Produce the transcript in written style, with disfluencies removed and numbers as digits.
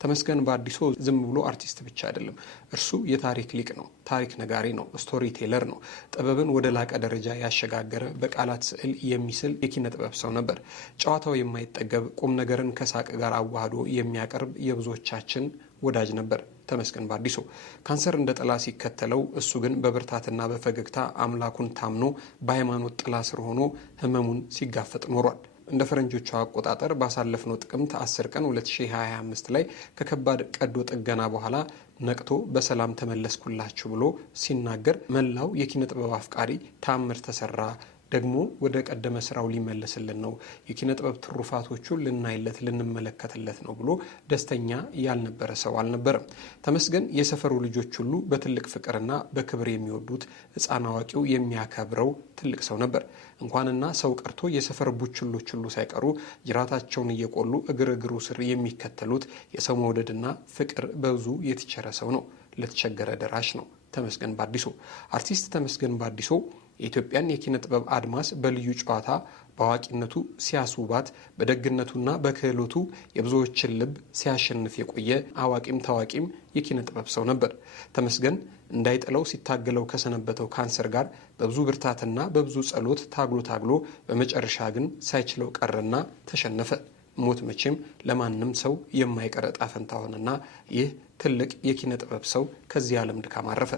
ተመስገን በአዲሶ ዝም ብሎ አርቲስት ብቻ አይደለም። እርሱ የታሪክ ሊቅ ነው፣ ታሪክ ነጋሪ ነው፣ ስቶሪ ቴለር ነው። ጥበብን ወደ ላቀ ደረጃ ያሸጋገረ በቃላት ስዕል የሚስል የኪነ ጥበብ ሰው ነበር። ጨዋታው የማይጠገብ ቁም ነገርን ከሳቅ ጋር አዋህዶ የሚያቀርብ የብዙዎቻችን ወዳጅ ነበር ተመስገን በአዲሶ። ካንሰር እንደ ጥላ ሲከተለው እሱ ግን በብርታትና በፈገግታ አምላኩን ታምኖ በሃይማኖት ጥላ ስር ሆኖ ህመሙን ሲጋፈጥ ኖሯል። እንደ ፈረንጆቹ አቆጣጠር ባሳለፍነው ጥቅምት 10 ቀን 2025 ላይ ከከባድ ቀዶ ጥገና በኋላ ነቅቶ በሰላም ተመለስኩላችሁ ብሎ ሲናገር መላው የኪነ ጥበብ አፍቃሪ ተአምር ተሰራ፣ ደግሞ ወደ ቀደመ ስራው ሊመለስልን ነው፣ የኪነ ጥበብ ትሩፋቶቹን ልናይለት ልንመለከትለት ነው ብሎ ደስተኛ ያልነበረ ሰው አልነበረም። ተመስገን የሰፈሩ ልጆች ሁሉ በትልቅ ፍቅርና በክብር የሚወዱት ሕፃን አዋቂው የሚያከብረው ትልቅ ሰው ነበር። እንኳንና ሰው ቀርቶ የሰፈር ቡችሎች ሁሉ ሳይቀሩ ጅራታቸውን እየቆሉ እግር እግሩ ስር የሚከተሉት የሰው መውደድና ፍቅር በብዙ የተቸረ ሰው ነው። ለተቸገረ ደራሽ ነው ተመስገን በአዲሶ። አርቲስት ተመስገን በአዲሶ የኢትዮጵያን የኪነ ጥበብ አድማስ በልዩ ጨዋታ በአዋቂነቱ ሲያስውባት በደግነቱና በክህሎቱ የብዙዎችን ልብ ሲያሸንፍ የቆየ አዋቂም ታዋቂም የኪነ ጥበብ ሰው ነበር። ተመስገን እንዳይጥለው ሲታገለው ከሰነበተው ካንሰር ጋር በብዙ ብርታትና በብዙ ጸሎት ታግሎ በመጨረሻ ግን ሳይችለው ቀረና ተሸነፈ። ሞት መቼም ለማንም ሰው የማይቀር ዕጣ ፈንታ ሆነና ይህ ትልቅ የኪነ ጥበብ ሰው ከዚህ ዓለም ድካም አረፈ።